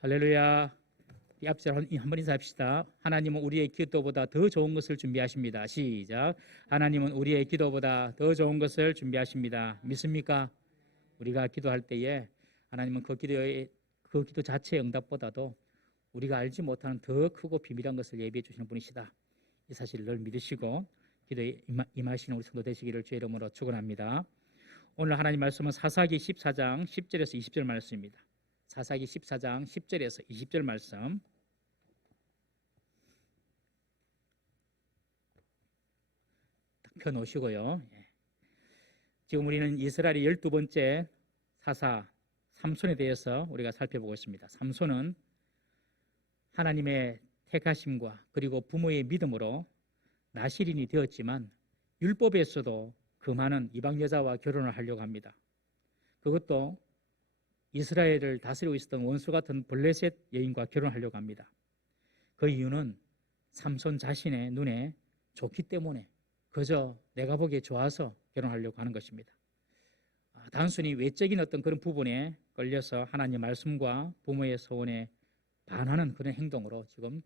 할렐루야. 이 앞절 한번 인사합시다. 하나님은 우리의 기도보다 더 좋은 것을 준비하십니다. 시작. 하나님은 우리의 기도보다 더 좋은 것을 준비하십니다. 믿습니까? 우리가 기도할 때에 하나님은 그 기도 자체의 응답보다도 우리가 알지 못하는 더 크고 비밀한 것을 예비해 주시는 분이시다. 이 사실을 늘 믿으시고 기도에 임하시는 우리 성도 되시기를 주의 이름으로 축원합니다. 오늘 하나님 말씀은 사사기 14장 10절에서 20절 말씀입니다. 사사기 14장 10절에서 20절 말씀. 딱 펴놓으시고요. 지금 우리는 이스라엘의 12번째 사사 삼손에 대해서 우리가 살펴보고 있습니다. 삼손은 하나님의 택하심과 그리고 부모의 믿음으로 나실인이 되었지만 율법에서도 그 많은 이방 여자와 결혼을 하려고 합니다. 그것도 이스라엘을 다스리고 있었던 원수 같은 블레셋 여인과 결혼하려고 합니다. 그 이유는 삼손 자신의 눈에 좋기 때문에 그저 내가 보기에 좋아서 결혼하려고 하는 것입니다. 단순히 외적인 어떤 그런 부분에 끌려서 하나님의 말씀과 부모의 소원에 반하는 그런 행동으로 지금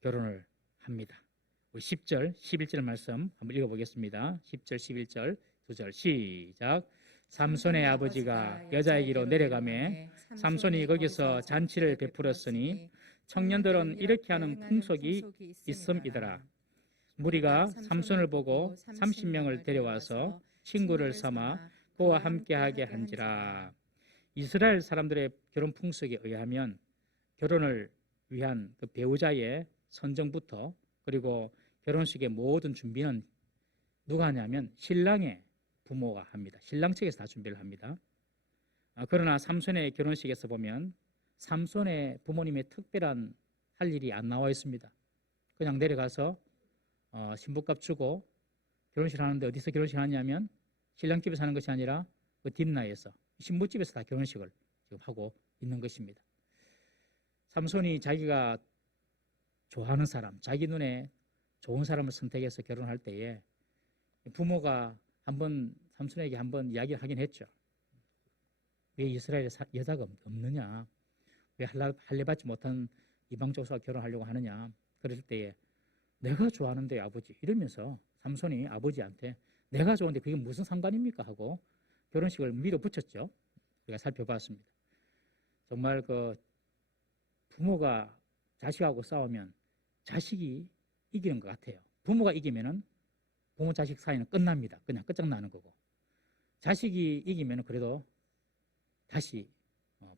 결혼을 합니다. 우리 10절, 11절 말씀 한번 읽어보겠습니다. 10절, 11절, 2절 시작. 삼손의 아버지가 여자에게로 내려가매 삼손이 거기서 잔치를 베풀었으니 청년들은 이렇게 하는 풍속이 있음이더라. 무리가 삼손을 보고 30명을 데려와서 친구를 삼아 그와 함께하게 한지라. 이스라엘 사람들의 결혼 풍속에 의하면 결혼을 위한 그 배우자의 선정부터 그리고 결혼식의 모든 준비는 누가 하냐면 신랑의 부모가 합니다. 신랑 측에서 다 준비를 합니다. 그러나 삼손의 결혼식에서 보면 삼손의 부모님의 특별한 할 일이 안 나와 있습니다. 그냥 내려가서 신부값 주고 결혼식 하는데 어디서 결혼식 하냐면 신랑 집에서 하는 것이 아니라 그 뒷나에서 신부집에서 다 결혼식을 지금 하고 있는 것입니다. 삼손이 자기가 좋아하는 사람, 자기 눈에 좋은 사람을 선택해서 결혼할 때에 부모가 삼손에게 한번 이야기를 하긴 했죠. 왜 이스라엘에 여자가 없느냐? 왜 할례 받지 못한 이방 족속과 결혼하려고 하느냐? 그럴 때에 내가 좋아하는데 아버지 이러면서 삼손이 아버지한테 내가 좋은데 그게 무슨 상관입니까? 하고 결혼식을 밀어붙였죠. 우리가 살펴봤습니다. 정말 그 부모가 자식하고 싸우면 자식이 이기는 것 같아요. 부모가 이기면은 부모 자식 사이는 끝납니다. 그냥 끝장나는 거고 자식이 이기면 그래도 다시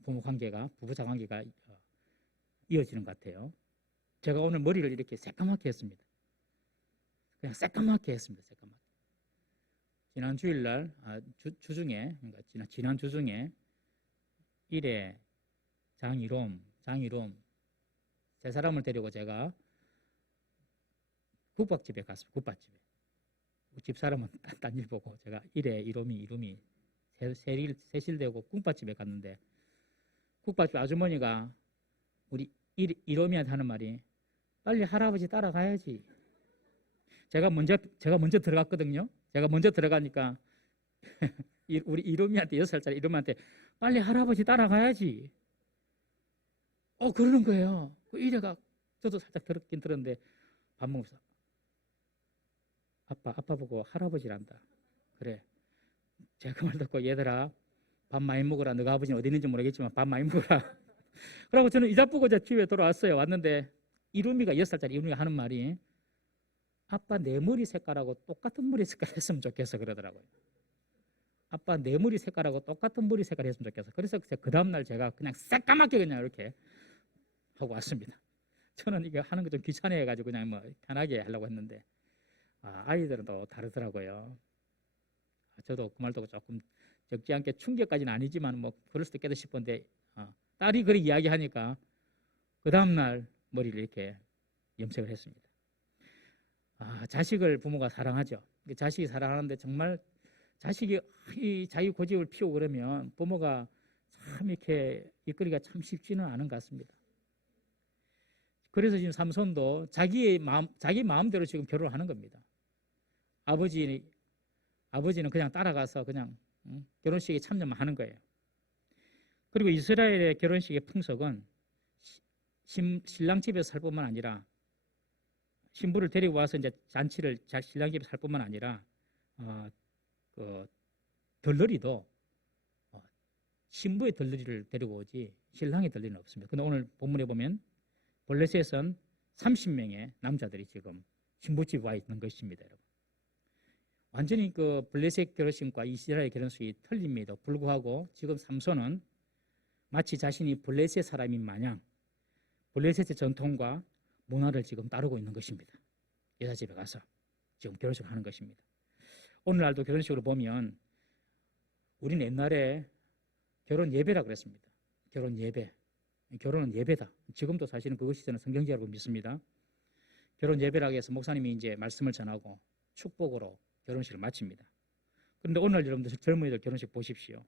부모 관계가 부부자 관계가 이어지는 것 같아요. 제가 오늘 머리를 이렇게 새까맣게 했습니다. 그냥 새까맣게 했습니다. 새까맣게. 지난 주일날 주중에 그러니까 지난 주중에 1회 장이롬 세 사람을 데리고 제가 국밥집에 갔습니다. 국밥집에. 집사람은 딴 일 보고 제가 이름이 세실되고 국밥집에 갔는데 국밥집 아주머니가 우리 이름이한테 하는 말이 빨리 할아버지 따라가야지. 제가 먼저 들어갔거든요. 제가 먼저 들어가니까 우리 이름이한테 6살짜리 이름한테 빨리 할아버지 따라가야지. 그러는 거예요. 그 이래가 저도 살짝 들었긴 들었는데 밥 먹으면서 아빠 보고 할아버지란다. 그래. 제가 그 말 듣고 얘들아 밥 많이 먹어라. 너가 아버지는 어디 있는지 모르겠지만 밥 많이 먹어라. 그러고 저는 이자 보고 집에 돌아왔어요. 왔는데 이름이가 6살짜리 이름이가 하는 말이 아빠 내 머리 색깔하고 똑같은 머리 색깔 했으면 좋겠어 그러더라고요. 아빠 내 머리 색깔하고 똑같은 머리 색깔 했으면 좋겠어. 그래서 그 다음날 제가 그냥 새까맣게 그냥 이렇게 하고 왔습니다. 저는 이거 하는 거 좀 귀찮아해가지고 그냥 뭐 편하게 하려고 했는데 아이들은 또 다르더라고요. 저도 그 말 듣고 조금 적지 않게 충격까지는 아니지만 뭐 그럴 수도 있겠다 싶은데 딸이 그렇게 이야기하니까 그 다음날 머리를 이렇게 염색을 했습니다. 자식을 부모가 사랑하죠. 자식이 사랑하는데 정말 자식이 자기 고집을 피우고 그러면 부모가 참 이렇게 이끌기가 참 쉽지는 않은 것 같습니다. 그래서 지금 삼손도 자기 마음대로 지금 결혼을 하는 겁니다. 아버지는 그냥 따라가서 그냥 결혼식에 참여만 하는 거예요. 그리고 이스라엘의 결혼식의 풍속은 신랑 집에서 살 뿐만 아니라 신부를 데리고 와서 이제 잔치를 신랑 집에서 살 뿐만 아니라 그 덜러리도 신부의 덜러리를 데리고 오지 신랑의 덜러리는 없습니다. 근데 오늘 본문에 보면 블레셋은 30명의 남자들이 지금 신부집에 와 있는 것입니다, 여러분. 완전히 그 블레셋 결혼식과 이스라엘 결혼식이 틀림에도 불구하고 지금 삼손은 마치 자신이 블레셋 사람인 마냥 블레셋의 전통과 문화를 지금 따르고 있는 것입니다. 여자 집에 가서 지금 결혼식을 하는 것입니다. 오늘날도 결혼식으로 보면 우리는 옛날에 결혼 예배라 그랬습니다. 결혼 예배. 결혼은 예배다. 지금도 사실은 그것이 저는 성경제라고 믿습니다. 결혼 예배라고 해서 목사님이 이제 말씀을 전하고 축복으로 결혼식을 마칩니다. 그런데 오늘 여러분들 젊은이들 결혼식 보십시오.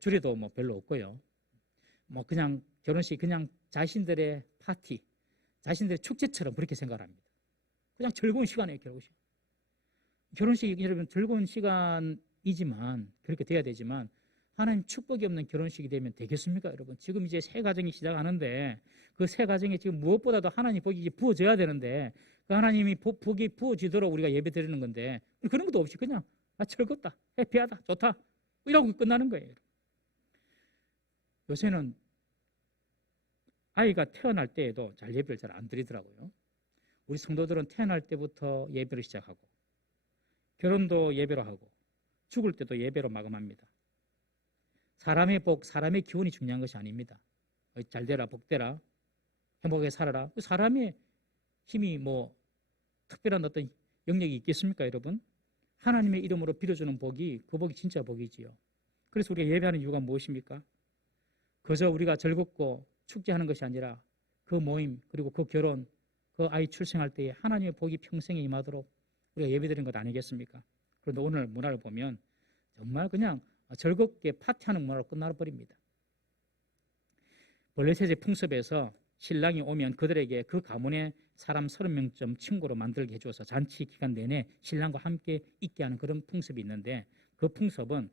주례도 뭐 별로 없고요. 뭐 그냥 결혼식 그냥 자신들의 파티, 자신들의 축제처럼 그렇게 생각합니다. 그냥 즐거운 시간이에요, 결혼식. 결혼식이 여러분 즐거운 시간이지만 그렇게 돼야 되지만 하나님 축복이 없는 결혼식이 되면 되겠습니까, 여러분? 지금 이제 새 가정이 시작하는데 그 새 가정에 지금 무엇보다도 하나님 복이 부어져야 되는데 그 하나님이 복이 부어지도록 우리가 예배 드리는 건데 그런 것도 없이 그냥 즐겁다, 해피하다, 좋다 이러고 끝나는 거예요. 요새는 아이가 태어날 때에도 잘 예배를 잘 안 드리더라고요. 우리 성도들은 태어날 때부터 예배를 시작하고 결혼도 예배로 하고 죽을 때도 예배로 마감합니다. 사람의 복, 사람의 기운이 중요한 것이 아닙니다. 잘 되라, 복되라, 행복하게 살아라. 사람의 힘이 뭐 특별한 어떤 영역이 있겠습니까, 여러분? 하나님의 이름으로 빌어주는 복이 그 복이 진짜 복이지요. 그래서 우리가 예배하는 이유가 무엇입니까? 그저 우리가 즐겁고 축제하는 것이 아니라 그 모임 그리고 그 결혼, 그 아이 출생할 때에 하나님의 복이 평생에 임하도록 우리가 예배드리는 것 아니겠습니까? 그런데 오늘 문화를 보면 정말 그냥 즐겁게 파티하는 문화로 끝나버립니다. 블레셋의 풍습에서 신랑이 오면 그들에게 그 가문의 사람 30명쯤 친구로 만들게 해줘서 잔치 기간 내내 신랑과 함께 있게 하는 그런 풍습이 있는데 그 풍습은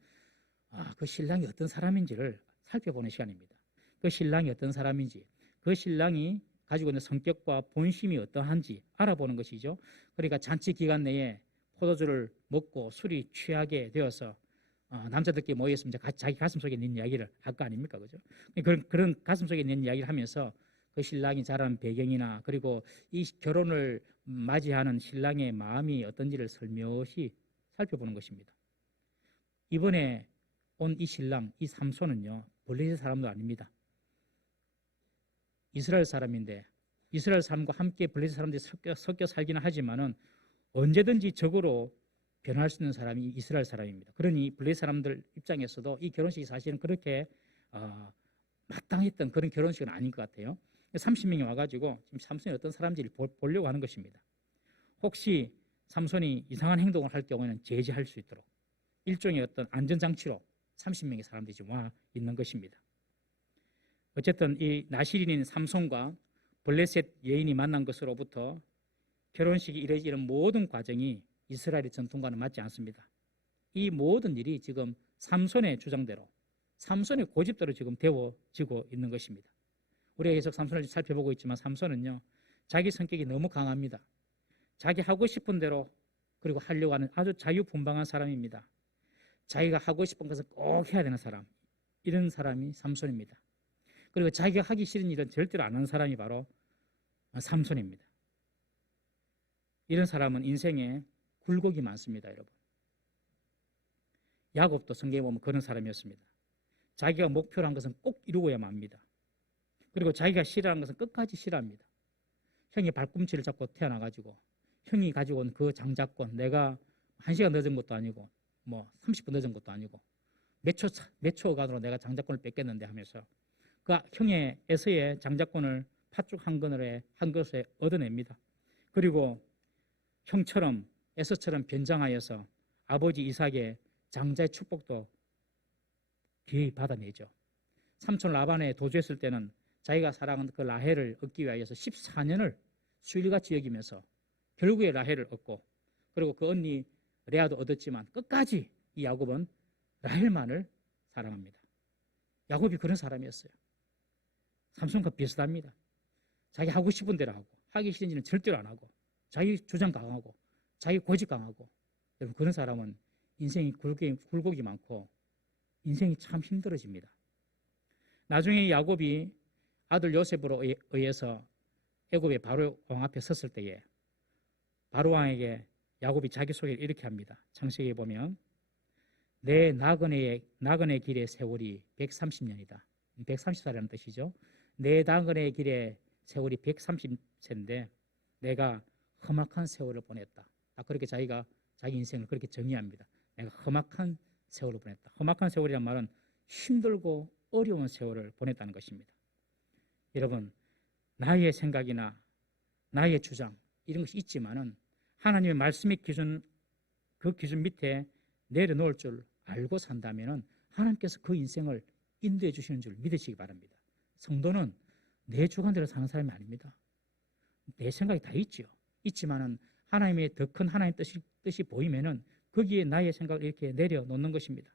그 신랑이 어떤 사람인지를 살펴보는 시간입니다. 그 신랑이 어떤 사람인지, 그 신랑이 가지고 있는 성격과 본심이 어떠한지 알아보는 것이죠. 그러니까 잔치 기간 내에 포도주를 먹고 술이 취하게 되어서 남자들끼리 모였으면 자기 가슴속에 있는 이야기를 할 거 아닙니까? 그죠? 그런 가슴속에 있는 이야기를 하면서 그 신랑이 자란 배경이나 그리고 이 결혼을 맞이하는 신랑의 마음이 어떤지를 슬며시 살펴보는 것입니다. 이번에 온 이 신랑, 이 삼손은요, 블레셋 사람도 아닙니다. 이스라엘 사람인데 이스라엘 사람과 함께 블레셋 사람들이 섞여 살기는 하지만은 언제든지 적으로 변할 수 있는 사람이 이스라엘 사람입니다. 그러니 블레셋 사람들 입장에서도 이 결혼식이 사실은 그렇게 마땅했던 그런 결혼식은 아닌 것 같아요. 30명이 와가지고 지금 삼손이 어떤 사람인지를 보려고 하는 것입니다. 혹시 삼손이 이상한 행동을 할 경우에는 제지할 수 있도록 일종의 어떤 안전장치로 30명의 사람들이 지금 와 있는 것입니다. 어쨌든 이 나실인인 삼손과 블레셋 여인이 만난 것으로부터 결혼식이 이런 모든 과정이 이스라엘의 전통과는 맞지 않습니다. 이 모든 일이 지금 삼손의 주장대로, 삼손의 고집대로 지금 되어지고 있는 것입니다. 우리가 계속 삼손을 살펴보고 있지만 삼손은요, 자기 성격이 너무 강합니다. 자기 하고 싶은 대로 그리고 하려고 하는 아주 자유분방한 사람입니다. 자기가 하고 싶은 것을 꼭 해야 되는 사람, 이런 사람이 삼손입니다. 그리고 자기가 하기 싫은 일은 절대로 안 하는 사람이 바로 삼손입니다. 이런 사람은 인생에 굴곡이 많습니다, 여러분. 야곱도 성경에 보면 그런 사람이었습니다. 자기가 목표로 한 것은 꼭 이루어야만 합니다. 그리고 자기가 싫어하는 것은 끝까지 싫어합니다. 형이 발꿈치를 잡고 태어나가지고 형이 가지고 온 그 장자권, 내가 1시간 늦은 것도 아니고 뭐 30분 늦은 것도 아니고 몇 초간으로 내가 장자권을 뺏겼는데 하면서 그 형의 에서의 장자권을 팥죽 한 그릇에 얻어냅니다. 그리고 형처럼 에서처럼 변장하여서 아버지 이삭의 장자의 축복도 귀히 받아내죠. 삼촌 라반에 도주했을 때는 자기가 사랑하는 그 라헬을 얻기 위해서 14년을 수일같이 여기면서 결국에 라헬을 얻고 그리고 그 언니 레아도 얻었지만 끝까지 이 야곱은 라헬만을 사랑합니다. 야곱이 그런 사람이었어요. 삼손과 비슷합니다. 자기 하고 싶은 대로 하고 하기 싫은 일은 절대로 안 하고 자기 주장 강하고 자기 고집 강하고 여러분 그런 사람은 인생이 굴곡이 많고 인생이 참 힘들어집니다. 나중에 야곱이 아들 요셉으로 의해서 애굽의 바로 왕 앞에 섰을 때에 바로 왕에게 야곱이 자기 소개를 이렇게 합니다. 창세기에 보면 내 나그네의 길의 세월이 130년이다. 130살이라는 뜻이죠. 내 나그네의 길의 세월이 130세인데 내가 험악한 세월을 보냈다. 그렇게 자기가 자기 인생을 그렇게 정의합니다. 내가 험악한 세월을 보냈다. 험악한 세월이란 말은 힘들고 어려운 세월을 보냈다는 것입니다. 여러분, 나의 생각이나 나의 주장 이런 것이 있지만은 하나님의 말씀의 기준, 그 기준 밑에 내려놓을 줄 알고 산다면은 하나님께서 그 인생을 인도해 주시는 줄 믿으시기 바랍니다. 성도는 내 주관대로 사는 사람이 아닙니다. 내 생각이 다 있지요. 있지만은 하나님의 더 큰 하나님 뜻이 보이면은 거기에 나의 생각을 이렇게 내려놓는 것입니다.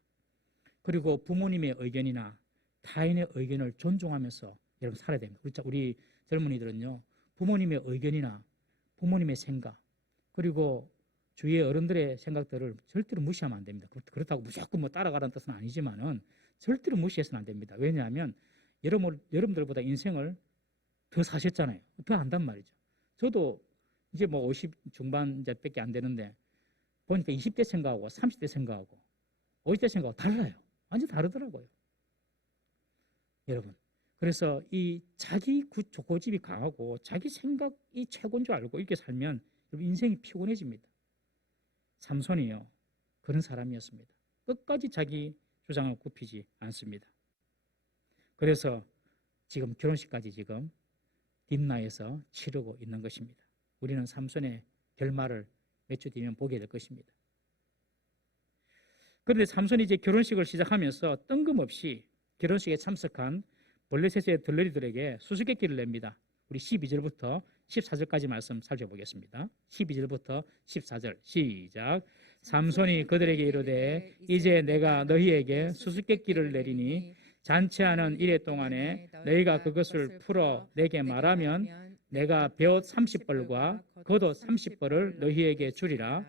그리고 부모님의 의견이나 타인의 의견을 존중하면서 여러분 살아야 됩니다. 우리 젊은이들은요, 부모님의 의견이나 부모님의 생각 그리고 주위의 어른들의 생각들을 절대로 무시하면 안 됩니다. 그렇다고 무조건 뭐 따라가라는 뜻은 아니지만은 절대로 무시해서는 안 됩니다. 왜냐하면 여러분들보다 인생을 더 사셨잖아요. 더 안단 말이죠. 저도 이제 뭐 50 중반 이제 밖에 안 되는데 보니까 20대 생각하고 30대 생각하고 50대 생각하고 달라요. 완전 다르더라고요. 여러분. 그래서 이 자기 고집이 강하고 자기 생각이 최고인 줄 알고 이렇게 살면 인생이 피곤해집니다. 삼손이요. 그런 사람이었습니다. 끝까지 자기 주장을 굽히지 않습니다. 그래서 지금 결혼식까지 지금 딥나에서 치르고 있는 것입니다. 우리는 삼손의 결말을 몇 주 뒤면 보게 될 것입니다. 그런데 삼손이 이제 결혼식을 시작하면서 뜬금없이 결혼식에 참석한 블레셋의 들러리들에게 수수께끼를 냅니다. 우리 12절부터 14절까지 말씀 살펴보겠습니다. 12절부터 14절 시작. 삼손이 그들에게 이르되 이제 내가 너희에게 수수께끼를 내리니 잔치하는 이래 동안에 너희가 그것을 풀어 내게 말하면 내가 베옷 30벌과 겉옷 30벌을 너희에게 주리라.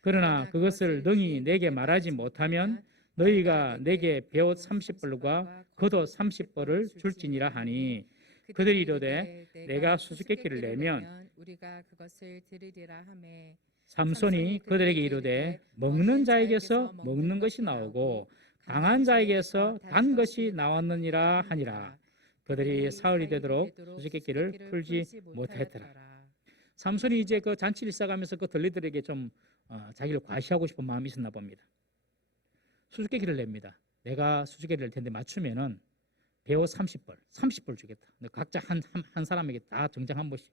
그러나 그것을 능히 내게 말하지 못하면 너희가 내게 베옷 30벌과 겉옷 30벌을 줄지니라 하니 그들이 이르되 내가 수수께끼를 내면 우리가 그것을 들으리라 하매 삼손이 그들에게 이르되 먹는 자에게서 먹는 것이 나오고 강한 자에게서 단 것이 나왔느니라 하니라. 그들이 사흘이 되도록 수수께끼를 풀지 못했더라. 삼손이 이제 그 잔치를 시작하면서 그 들리들에게 좀 자기를 과시하고 싶은 마음이 있었나 봅니다. 수수께끼를 냅니다. 내가 수수께끼를 낼 텐데 맞추면은 베옷 30벌 주겠다. 각자 한 사람에게 다 정장 한 번씩.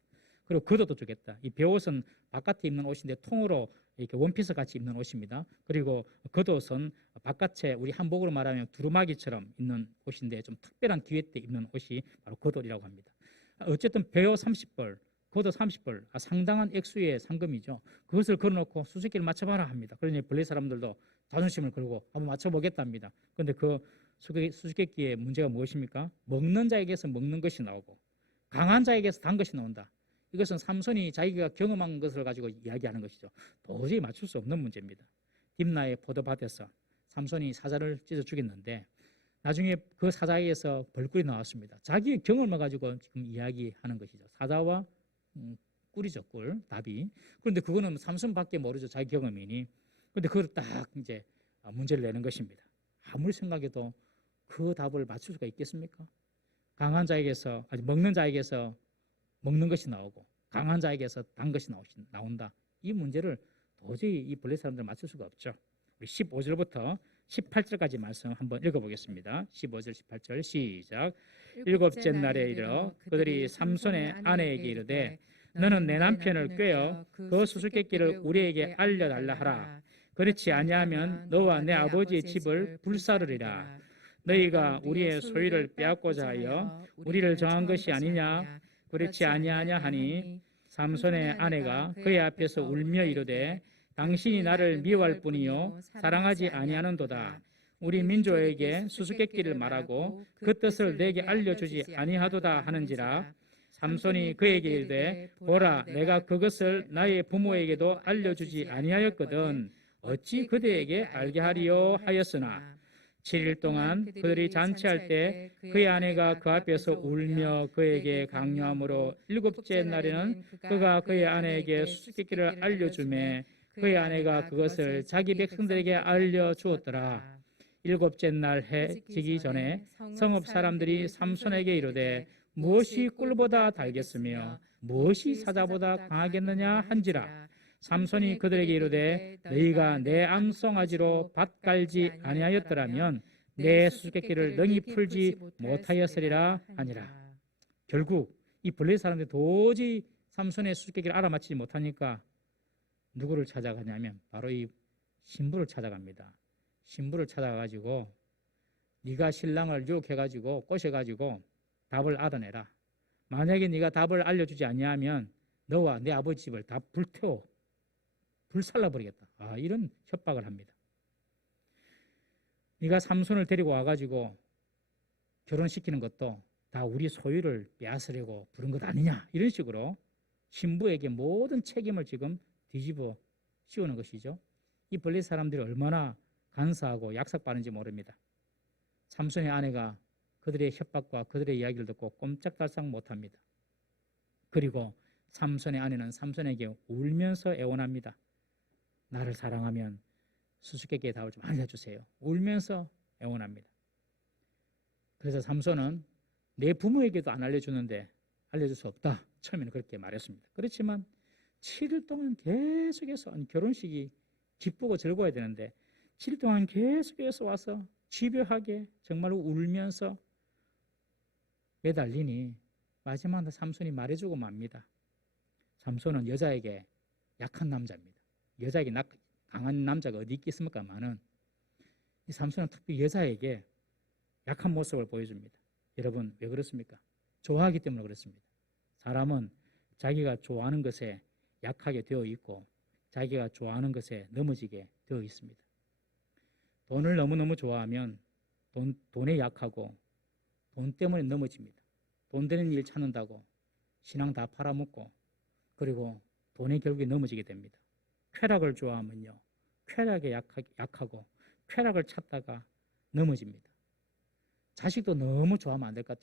그리고 겉옷도 주겠다. 이 베옷은 바깥에 입는 옷인데 통으로 이렇게 원피스 같이 입는 옷입니다. 그리고 겉옷은 바깥에 우리 한복으로 말하면 두루마기처럼 입는 옷인데 좀 특별한 기회 때 입는 옷이 바로 겉옷이라고 합니다. 어쨌든 베옷 30벌, 겉옷 30벌, 상당한 액수의 상금이죠. 그것을 걸어놓고 수수께끼를 맞춰봐라 합니다. 그러니 블레셋 사람들도 자존심을 걸고 한번 맞춰보겠다 합니다. 그런데 그 수수께끼의 문제가 무엇입니까? 먹는 자에게서 먹는 것이 나오고 강한 자에게서 단 것이 나온다. 이것은 삼손이 자기가 경험한 것을 가지고 이야기하는 것이죠. 도저히 맞출 수 없는 문제입니다. 딥나의 포도밭에서 삼손이 사자를 찢어 죽였는데 나중에 그 사자에게서 벌꿀이 나왔습니다. 자기의 경험을 가지고 지금 이야기하는 것이죠. 사자와 꿀이죠, 꿀, 답이. 그런데 그거는 삼손밖에 모르죠, 자기 경험이니. 그런데 그걸 딱 이제 문제를 내는 것입니다. 아무리 생각해도 그 답을 맞출 수가 있겠습니까? 강한 자에게서, 아니 먹는 자에게서 먹는 것이 나오고 강한 자에게서 단 것이 나온다. 이 문제를 도저히 이 블레셋 사람들은 맞출 수가 없죠. 우리 15절부터 18절까지 말씀 한번 읽어보겠습니다. 15절 18절 시작. 일곱째 날에 이르러 그들이 삼손의 아내에게 이르되 너는 내 남편을 꾀어 그 수수께끼를 우리에게 알려달라 하라. 그렇지 아니하면 너와 내 아버지의 집을 불사르리라. 너희가 우리의 소유를 빼앗고자 하여 우리를 정한 것이 아니냐. 그렇지 아니하냐 하니 삼손의 아내가 그의 앞에서 울며 이르되 당신이 나를 미워할 뿐이요 사랑하지 아니하는도다. 우리 민족에게 수수께끼를 말하고 그 뜻을 내게 알려주지 아니하도다 하는지라. 삼손이 그에게 이르되 보라 내가 그것을 나의 부모에게도 알려주지 아니하였거든 어찌 그대에게 알게 하리요 하였으나 7일 동안 그들이 잔치할 때 그의 아내가 그 앞에서 울며 그에게 강요함으로 일곱째 날에는 그가 그의 아내에게 수수께끼를 알려주매 그의 아내가 그것을 자기 백성들에게 알려주었더라. 일곱째 날 해 지기 전에 성읍 사람들이 삼손에게 이르되 무엇이 꿀보다 달겠으며 무엇이 사자보다 강하겠느냐 한지라. 삼손이 그들에게 이르되 너희가 내 암송아지로 밭 갈지 아니하였더라면 내 수수께끼를 능히 풀지 못하였으리라 하니라. 결국 이 블레셋 사람들이 도저히 삼손의 수수께끼를 알아맞히지 못하니까 누구를 찾아가냐면 바로 이 신부를 찾아갑니다. 신부를 찾아가가지고 네가 신랑을 유혹해가지고 꼬셔가지고 답을 알아내라. 만약에 네가 답을 알려주지 아니하면 너와 내 아버지 집을 다 불태워 불살라버리겠다. 이런 협박을 합니다. 네가 삼손을 데리고 와가지고 결혼시키는 것도 다 우리 소유를 빼앗으려고 부른 것 아니냐 이런 식으로 신부에게 모든 책임을 지금 뒤집어 씌우는 것이죠. 이 블레셋 사람들이 얼마나 간사하고 약삭빠른지 모릅니다. 삼손의 아내가 그들의 협박과 그들의 이야기를 듣고 꼼짝달싹 못합니다. 그리고 삼손의 아내는 삼손에게 울면서 애원합니다. 나를 사랑하면 수수께끼의 답을 좀 알려주세요. 울면서 애원합니다. 그래서 삼손은 내 부모에게도 안 알려주는데 알려줄 수 없다. 처음에는 그렇게 말했습니다. 그렇지만 7일 동안 계속해서 결혼식이 기쁘고 즐거워야 되는데 7일 동안 계속해서 와서 집요하게 정말로 울면서 매달리니 마지막에 삼손이 말해주고 맙니다. 삼손은 여자에게 약한 남자입니다. 여자에게 강한 남자가 어디 있겠습니까만은 이 삼손은 특히 여자에게 약한 모습을 보여줍니다. 여러분 왜 그렇습니까? 좋아하기 때문에 그렇습니다. 사람은 자기가 좋아하는 것에 약하게 되어 있고 자기가 좋아하는 것에 넘어지게 되어 있습니다. 돈을 너무너무 좋아하면 돈에 약하고 돈 때문에 넘어집니다. 돈 되는 일 찾는다고 신앙 다 팔아먹고 그리고 돈에 결국에 넘어지게 됩니다. 쾌락을 좋아하면요. 쾌락에 약하고 쾌락을 찾다가 넘어집니다. 자식도 너무 좋아하면 안 될까?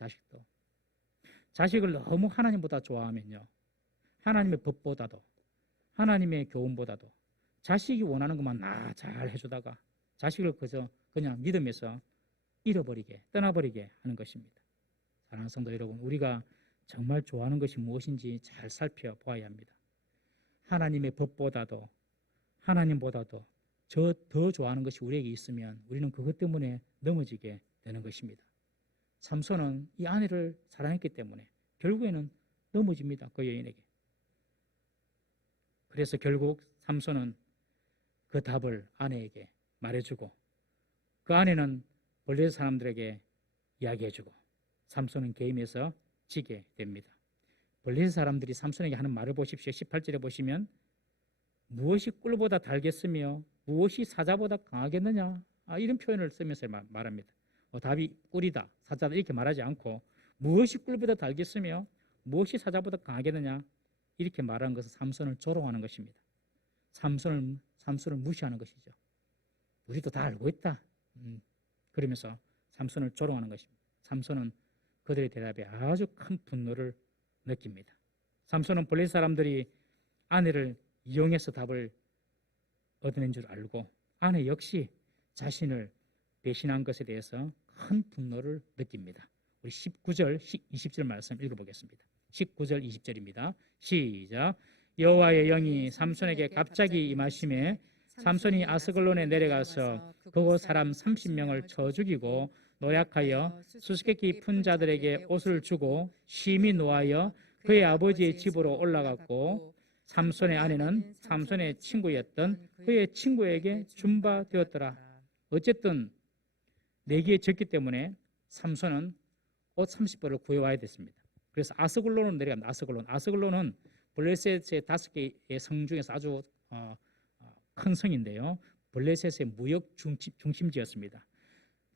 자식을 너무 하나님보다 좋아하면요. 하나님의 법보다도 하나님의 교훈보다도 자식이 원하는 것만 나 잘 해주다가 자식을 그냥 믿음에서 잃어버리게 떠나버리게 하는 것입니다. 사랑하는 성도 여러분, 우리가 정말 좋아하는 것이 무엇인지 잘 살펴보아야 합니다. 하나님의 법보다도 하나님보다도 더 좋아하는 것이 우리에게 있으면 우리는 그것 때문에 넘어지게 되는 것입니다. 삼손은 이 아내를 사랑했기 때문에 결국에는 넘어집니다. 그 여인에게. 그래서 결국 삼손은 그 답을 아내에게 말해주고 그 아내는 블레셋 사람들에게 이야기해주고 삼손은 게임에서 지게 됩니다. 블레셋 사람들이 삼손에게 하는 말을 보십시오. 18절에 보시면 무엇이 꿀보다 달겠으며 무엇이 사자보다 강하겠느냐 이런 표현을 쓰면서 말합니다. 답이 꿀이다 사자다 이렇게 말하지 않고 무엇이 꿀보다 달겠으며 무엇이 사자보다 강하겠느냐 이렇게 말하는 것은 삼손을 조롱하는 것입니다. 삼손을 무시하는 것이죠. 우리도 다 알고 있다. 그러면서 삼손을 조롱하는 것입니다. 삼손은 그들의 대답에 아주 큰 분노를 느낍니다. 삼손은 블레셋 사람들이 아내를 이용해서 답을 얻어낸 줄 알고 아내 역시 자신을 배신한 것에 대해서 큰 분노를 느낍니다. 우리 19절, 20절 말씀 읽어보겠습니다. 19절, 20절입니다. 시작. 여호와의 영이 삼손에게 갑자기 임하심에 삼손이 아스글론에 내려가서 그곳 사람 30명을 쳐 죽이고 노략하여 수수께끼 푼 자들에게 옷을 주고 심히 노하여 그의 아버지의 집으로 올라갔고 삼손의 아내는 삼손의 친구였던 그의 친구에게 준바되었더라. 어쨌든 내기에 졌기 때문에 삼손은 옷 30벌을 구해와야 됐습니다. 그래서 아스글론으로 내려갑니다. 아스글론은 블레셋의 5개의 성 중에서 아주 큰 성인데요. 블레셋의 무역 중심지였습니다.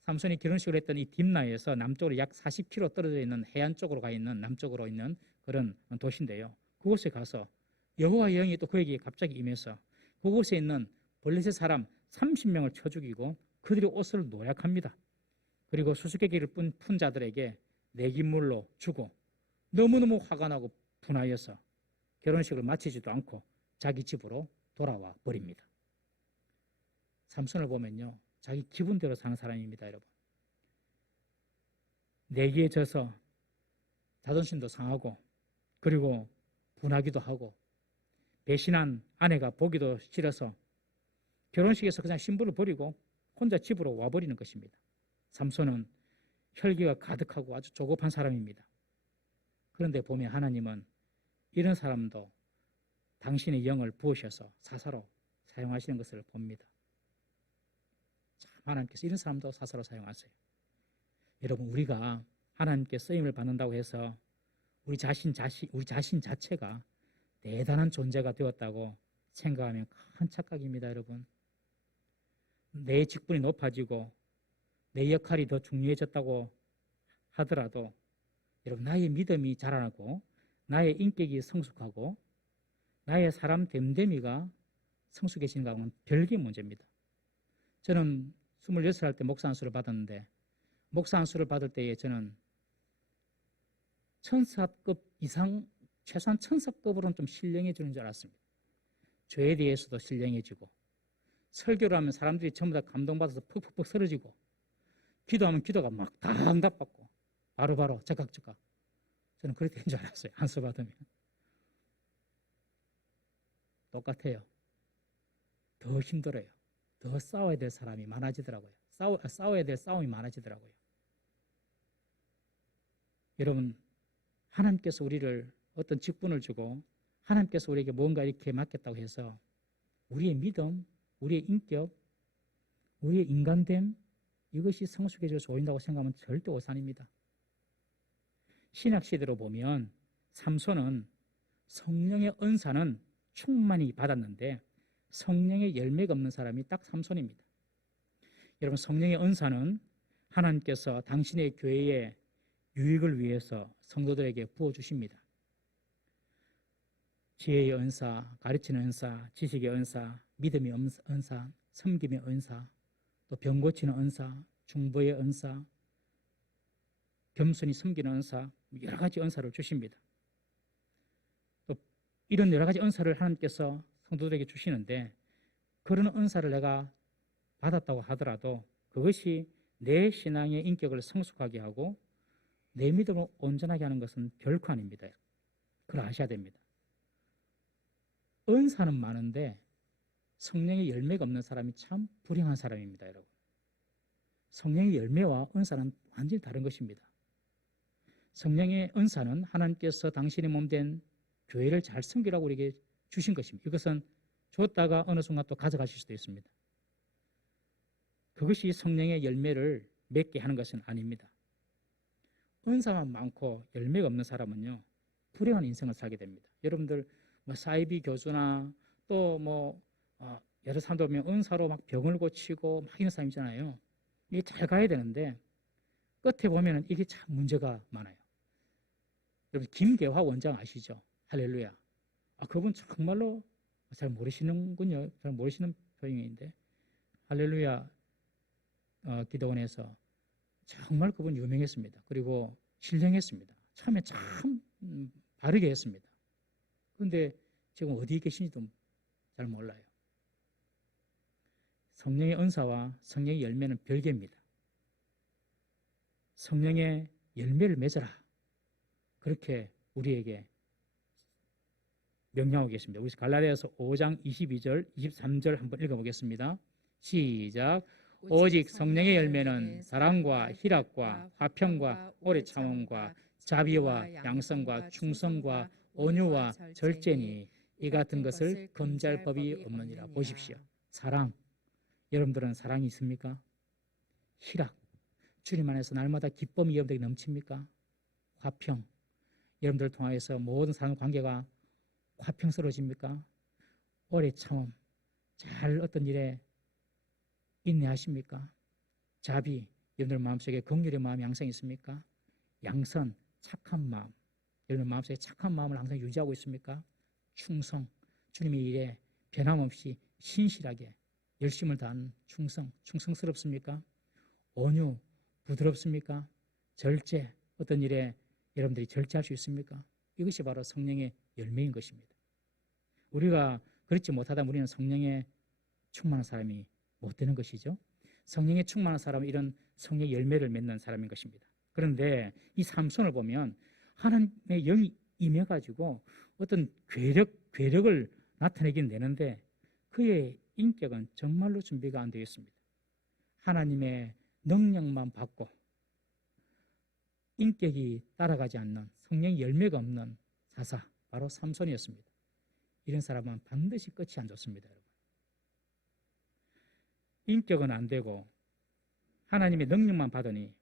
삼손이 결혼식을 했던 이 딥나에서 남쪽으로 약 40km 떨어져 있는 해안 쪽으로 가 있는 남쪽으로 있는 그런 도시인데요. 그곳에 가서 여호와 영이 또 그에게 갑자기 임해서 그곳에 있는 블레셋 사람 30명을 쳐 죽이고 그들의 옷을 노략합니다. 그리고 수수께끼를 푼 자들에게 내기물로 주고 너무너무 화가 나고 분하여서 결혼식을 마치지도 않고 자기 집으로 돌아와 버립니다. 삼손을 보면요, 자기 기분대로 사는 사람입니다, 여러분. 내기에 져서 자존심도 상하고 그리고 분하기도 하고 배신한 아내가 보기도 싫어서 결혼식에서 그냥 신부를 버리고 혼자 집으로 와버리는 것입니다. 삼손은 혈기가 가득하고 아주 조급한 사람입니다. 그런데 보면 하나님은 이런 사람도 당신의 영을 부으셔서 사사로 사용하시는 것을 봅니다. 참, 하나님께서 이런 사람도 사사로 사용하세요. 여러분, 우리가 하나님께 쓰임을 받는다고 해서 우리 자신 자체가 대단한 존재가 되었다고 생각하면 큰 착각입니다, 여러분. 내 직분이 높아지고 내 역할이 더 중요해졌다고 하더라도 여러분, 나의 믿음이 자라나고 나의 인격이 성숙하고 나의 사람 됨됨이가 성숙해지는 것과는 별개의 문제입니다. 저는 26살 때 목사 안수를 받았는데 목사 안수를 받을 때에 저는 천사급 이상, 최소한 천사급으로는 좀 신령해 지는 줄 알았습니다. 죄에 대해서도 신령해지고 설교를 하면 사람들이 전부 다 감동받아서 푹푹푹 쓰러지고 기도하면 기도가 막 다 응답받고 바로바로 즉각 저는 그렇게 된 줄 알았어요. 안수 받으면. 똑같아요. 더 힘들어요. 더 싸워야 될 사람이 많아지더라고요. 싸워야 될 싸움이 많아지더라고요. 여러분, 하나님께서 우리를 어떤 직분을 주고 하나님께서 우리에게 뭔가 이렇게 맡겼다고 해서 우리의 믿음, 우리의 인격, 우리의 인간됨, 이것이 성숙해져서 보인다고 생각하면 절대 오산입니다. 신약 시대로 보면 삼손은 성령의 은사는 충만히 받았는데 성령의 열매가 없는 사람이 딱 삼손입니다. 여러분, 성령의 은사는 하나님께서 당신의 교회의 유익을 위해서 성도들에게 부어주십니다. 지혜의 은사, 가르치는 은사, 지식의 은사, 믿음의 은사, 섬김의 은사, 또 병 고치는 은사, 중보의 은사, 겸손히 섬기는 은사, 여러 가지 은사를 주십니다. 또 이런 여러 가지 은사를 하나님께서 성도들에게 주시는데 그런 은사를 내가 받았다고 하더라도 그것이 내 신앙의 인격을 성숙하게 하고 내 믿음을 온전하게 하는 것은 결코 아닙니다. 그걸 아셔야 됩니다. 은사는 많은데 성령의 열매가 없는 사람이 참 불행한 사람입니다, 여러분. 성령의 열매와 은사는 완전히 다른 것입니다. 성령의 은사는 하나님께서 당신의 몸된 교회를 잘 섬기라고 우리에게 주신 것입니다. 이것은 줬다가 어느 순간 또 가져가실 수도 있습니다. 그것이 성령의 열매를 맺게 하는 것은 아닙니다. 은사만 많고 열매가 없는 사람은요, 불행한 인생을 살게 됩니다. 여러분들 사이비 교주나 또 여러 사람들 보면 은사로 막 병을 고치고 막 이런 사람 있잖아요. 이게 잘 가야 되는데 끝에 보면 이게 참 문제가 많아요. 여러분, 김계화 원장 아시죠? 할렐루야. 그분 정말로 잘 모르시는군요. 잘 모르시는 표현인데 할렐루야 기도원에서 정말 그분 유명했습니다. 그리고 신령했습니다. 처음에 참 바르게 했습니다. 그런데 지금 어디 계신지도 잘 몰라요. 성령의 은사와 성령의 열매는 별개입니다. 성령의 열매를 맺어라. 그렇게 우리에게 명령하고 계십니다. 우리 갈라디아서 5장 22절, 23절 한번 읽어보겠습니다. 시작. 오직 성령의 열매는 사랑과 희락과 화평과 오래 참음과 자비와 양성과 충성과 온유와 절제니 이 같은 것을 금지할 법이 없느니라. 보십시오. 사랑. 여러분들은 사랑이 있습니까? 희락. 주님 안에서 날마다 기쁨이 여러분들에게 넘칩니까? 화평. 여러분들을 통하여서 모든 사람 관계가 화평스러워집니까? 오래 참음. 잘 어떤 일에 인내하십니까? 자비. 여러분들 마음속에 긍휼의 마음이 항상 있습니까? 양선, 착한 마음. 여러분 마음속에 착한 마음을 항상 유지하고 있습니까? 충성, 주님의 일에 변함없이 신실하게 열심을 다하는 충성, 충성스럽습니까? 온유, 부드럽습니까? 절제, 어떤 일에 여러분들이 절제할 수 있습니까? 이것이 바로 성령의 열매인 것입니다. 우리가 그렇지 못하다면 우리는 성령에 충만한 사람이 못 되는 것이죠. 성령에 충만한 사람은 이런 성령의 열매를 맺는 사람인 것입니다. 그런데 이 삼손을 보면 하나님의 영이 임해가지고 어떤 괴력을 나타내긴 내는데 그의 인격은 정말로 준비가 안 되어 있습니다. 하나님의 능력만 받고 인격이 따라가지 않는 성령의 열매가 없는 사사, 바로 삼손이었습니다. 이런 사람은 반드시 끝이 안 좋습니다. 여러분. 인격은 안 되고 하나님의 능력만 받으니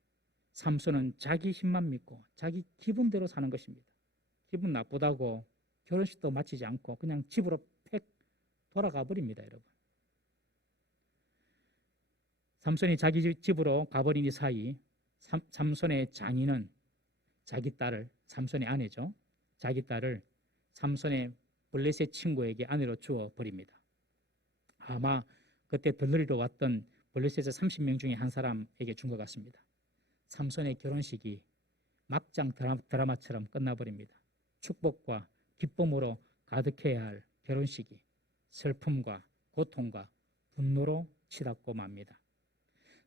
삼손은 자기 힘만 믿고 자기 기분대로 사는 것입니다. 기분 나쁘다고 결혼식도 마치지 않고 그냥 집으로 팩 돌아가 버립니다. 여러분. 삼손이 자기 집으로 가버린 이 사이 삼손의 장인은 자기 딸을, 삼손의 아내죠, 자기 딸을 삼손의 블레셋 친구에게 아내로 주어 버립니다. 아마 그때 들러리로 왔던 블레셋의 30명 중에 한 사람에게 준 것 같습니다. 삼손의 결혼식이 막장 드라마처럼 끝나버립니다. 축복과 기쁨으로 가득해야 할 결혼식이 슬픔과 고통과 분노로 치닫고 맙니다.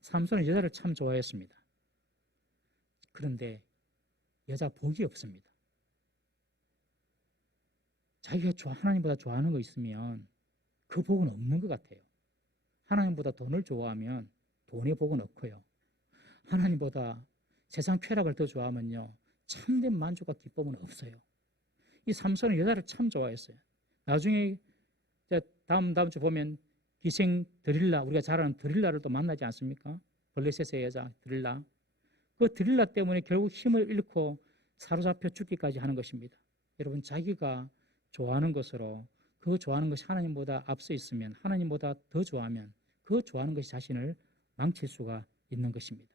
삼손은 여자를 참 좋아했습니다. 그런데 여자 복이 없습니다. 자기가 하나님보다 좋아하는 거 있으면 그 복은 없는 것 같아요. 하나님보다 돈을 좋아하면 돈의 복은 없고요. 하나님보다 세상 쾌락을 더 좋아하면요, 참된 만족과 기쁨은 없어요. 이 삼손은 여자를 참 좋아했어요. 나중에 다음 주 보면 기생 드릴라, 우리가 잘 아는 드릴라를 또 만나지 않습니까? 블레셋의 여자 드릴라. 그 드릴라 때문에 결국 힘을 잃고 사로잡혀 죽기까지 하는 것입니다. 여러분, 자기가 좋아하는 것으로 그 좋아하는 것이 하나님보다 앞서 있으면, 하나님보다 더 좋아하면 그 좋아하는 것이 자신을 망칠 수가 있는 것입니다.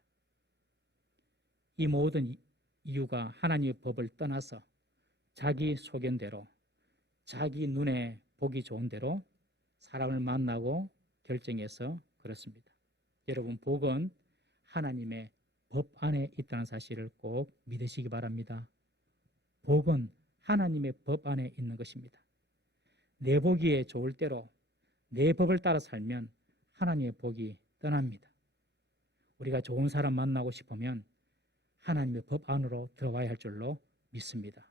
이 모든 이유가 하나님의 법을 떠나서 자기 소견대로, 자기 눈에 보기 좋은 대로 사람을 만나고 결정해서 그렇습니다. 여러분, 복은 하나님의 법 안에 있다는 사실을 꼭 믿으시기 바랍니다. 복은 하나님의 법 안에 있는 것입니다. 내 보기에 좋을 대로 내 법을 따라 살면 하나님의 복이 떠납니다. 우리가 좋은 사람 만나고 싶으면 하나님의 법 안으로 들어와야 할 줄로 믿습니다.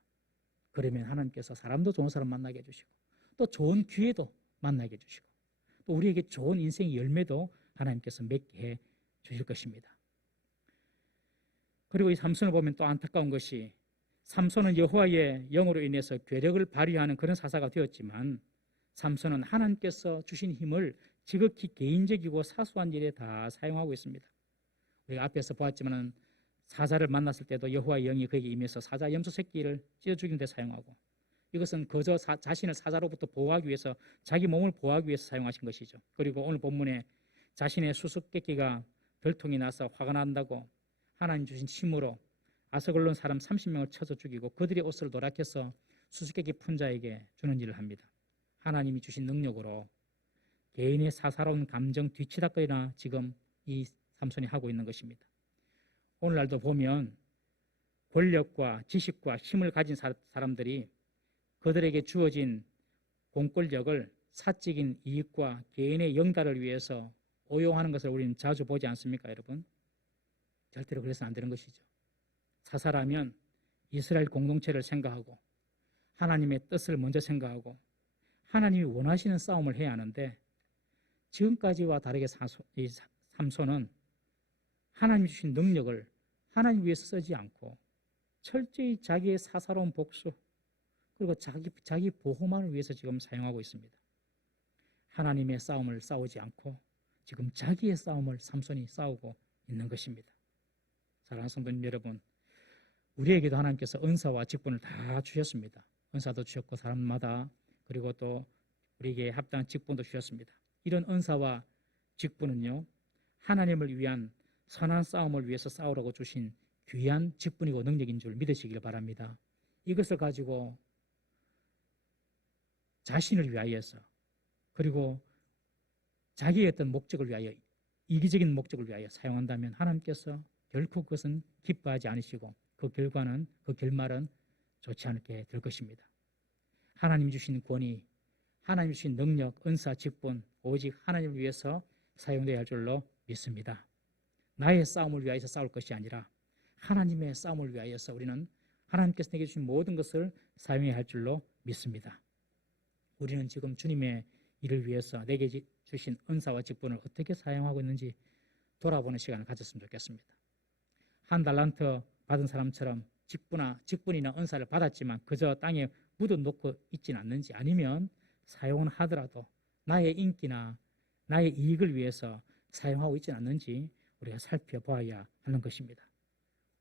그러면 하나님께서 사람도 좋은 사람 만나게 해주시고 또 좋은 기회도 만나게 해주시고 또 우리에게 좋은 인생의 열매도 하나님께서 맺게 해 주실 것입니다. 그리고 이 삼손을 보면 또 안타까운 것이, 삼손은 여호와의 영으로 인해서 괴력을 발휘하는 그런 사사가 되었지만 삼손은 하나님께서 주신 힘을 지극히 개인적이고 사소한 일에 다 사용하고 있습니다. 우리가 앞에서 보았지만 사자를 만났을 때도 여호와의 영이 그에게 임해서 사자 염소 새끼를 찢어 죽이는 데 사용하고, 이것은 그저 자신을 사자로부터 보호하기 위해서, 자기 몸을 보호하기 위해서 사용하신 것이죠. 그리고 오늘 본문에 자신의 수수께끼가 들통이 나서 화가 난다고 하나님 주신 힘으로 아스글론 사람 30명을 쳐서 죽이고 그들의 옷을 노랗게서 수수께끼 푼자에게 주는 일을 합니다. 하나님이 주신 능력으로 개인의 사사로운 감정 뒤치다거리나 지금 이 삼손이 하고 있는 것입니다. 오늘날도 보면 권력과 지식과 힘을 가진 사람들이 그들에게 주어진 공권력을 사적인 이익과 개인의 영달을 위해서 오용하는 것을 우리는 자주 보지 않습니까, 여러분? 절대로 그래서는 안 되는 것이죠. 사사라면 이스라엘 공동체를 생각하고 하나님의 뜻을 먼저 생각하고 하나님이 원하시는 싸움을 해야 하는데, 지금까지와 다르게 이 삼손은 하나님이 주신 능력을 하나님 위해서 쓰지 않고 철저히 자기의 사사로운 복수 그리고 자기 보호만을 위해서 지금 사용하고 있습니다. 하나님의 싸움을 싸우지 않고 지금 자기의 싸움을 삼손이 싸우고 있는 것입니다. 사랑하는 성도님 여러분, 우리에게도 하나님께서 은사와 직분을 다 주셨습니다. 은사도 주셨고 사람마다, 그리고 또 우리에게 합당한 직분도 주셨습니다. 이런 은사와 직분은요, 하나님을 위한 선한 싸움을 위해서 싸우라고 주신 귀한 직분이고 능력인 줄 믿으시길 바랍니다. 이것을 가지고 자신을 위하여서 그리고 자기의 어떤 목적을 위하여 이기적인 목적을 위하여 사용한다면 하나님께서 결코 그것은 기뻐하지 않으시고 그 결말은 좋지 않게 될 것입니다. 하나님 주신 권위, 하나님 주신 능력, 은사, 직분 오직 하나님을 위해서 사용되어야 할 줄로 믿습니다. 나의 싸움을 위하여서 싸울 것이 아니라 하나님의 싸움을 위하여서 우리는 하나님께서 내게 주신 모든 것을 사용해야 할 줄로 믿습니다. 우리는 지금 주님의 일을 위해서 내게 주신 은사와 직분을 어떻게 사용하고 있는지 돌아보는 시간을 가졌으면 좋겠습니다. 한 달란트 받은 사람처럼 직분이나 은사를 받았지만 그저 땅에 묻어놓고 있지는 않는지, 아니면 사용은 하더라도 나의 인기나 나의 이익을 위해서 사용하고 있지는 않는지 우리가 살펴봐야 하는 것입니다.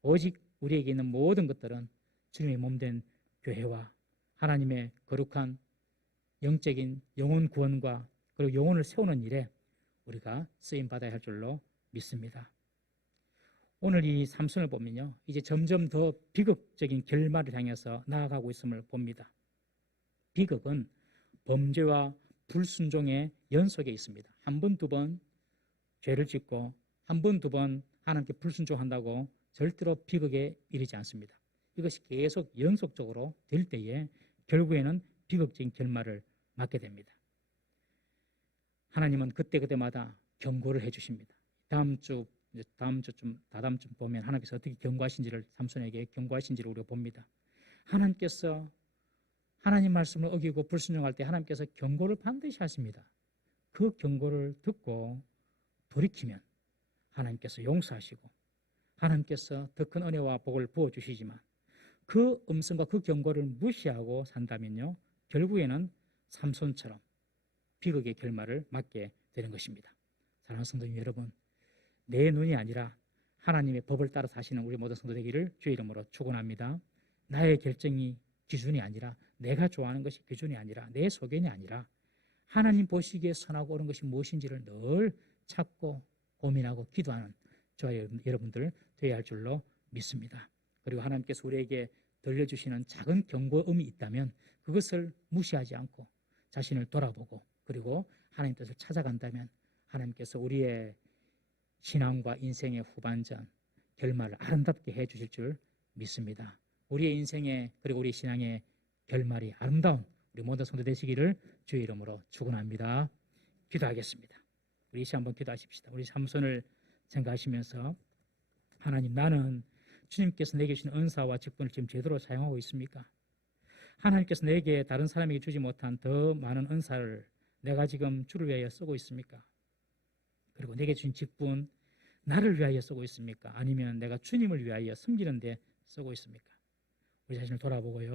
오직 우리에게 있는 모든 것들은 주님의 몸된 교회와 하나님의 거룩한 영적인 영혼 구원과 그리고 영혼을 세우는 일에 우리가 쓰임받아야 할 줄로 믿습니다. 오늘 이 삼손을 보면요, 이제 점점 더 비극적인 결말을 향해서 나아가고 있음을 봅니다. 비극은 범죄와 불순종의 연속에 있습니다. 한 번, 두 번 죄를 짓고 한 번, 두 번 하나님께 불순종한다고 절대로 비극에 이르지 않습니다. 이것이 계속 연속적으로 될 때에 결국에는 비극적인 결말을 맞게 됩니다. 하나님은 그때마다 경고를 해주십니다. 다다음 주 보면 하나님께서 어떻게 경고하신지를, 삼손에게 경고하신지를 우리가 봅니다. 하나님께서 하나님 말씀을 어기고 불순종할 때 하나님께서 경고를 반드시 하십니다. 그 경고를 듣고 돌이키면 하나님께서 용서하시고 하나님께서 더 큰 은혜와 복을 부어주시지만 그 음성과 그 경고를 무시하고 산다면요, 결국에는 삼손처럼 비극의 결말을 맞게 되는 것입니다. 사랑하는 성도님 여러분, 내 눈이 아니라 하나님의 법을 따라 사시는 우리 모든 성도 되기를 주의 이름으로 축원합니다. 나의 결정이 기준이 아니라, 내가 좋아하는 것이 기준이 아니라, 내 소견이 아니라 하나님 보시기에 선하고 옳은 것이 무엇인지를 늘 찾고 고민하고 기도하는 저와 여러분들 되어야 할 줄로 믿습니다. 그리고 하나님께서 우리에게 들려주시는 작은 경고음이 있다면 그것을 무시하지 않고 자신을 돌아보고 그리고 하나님 뜻을 찾아간다면 하나님께서 우리의 신앙과 인생의 후반전 결말을 아름답게 해주실 줄 믿습니다. 우리의 인생의 그리고 우리 신앙의 결말이 아름다운 우리 모든 성도 되시기를 주의 이름으로 축원합니다. 기도하겠습니다. 우리 이시 한번 기도하십시다. 우리 삼손을 생각하시면서, 하나님, 나는 주님께서 내게 주신 은사와 직분을 지금 제대로 사용하고 있습니까? 하나님께서 내게 다른 사람에게 주지 못한 더 많은 은사를 내가 지금 주를 위하여 쓰고 있습니까? 그리고 내게 주신 직분, 나를 위하여 쓰고 있습니까? 아니면 내가 주님을 위하여 섬기는 데 쓰고 있습니까? 우리 자신을 돌아보고요.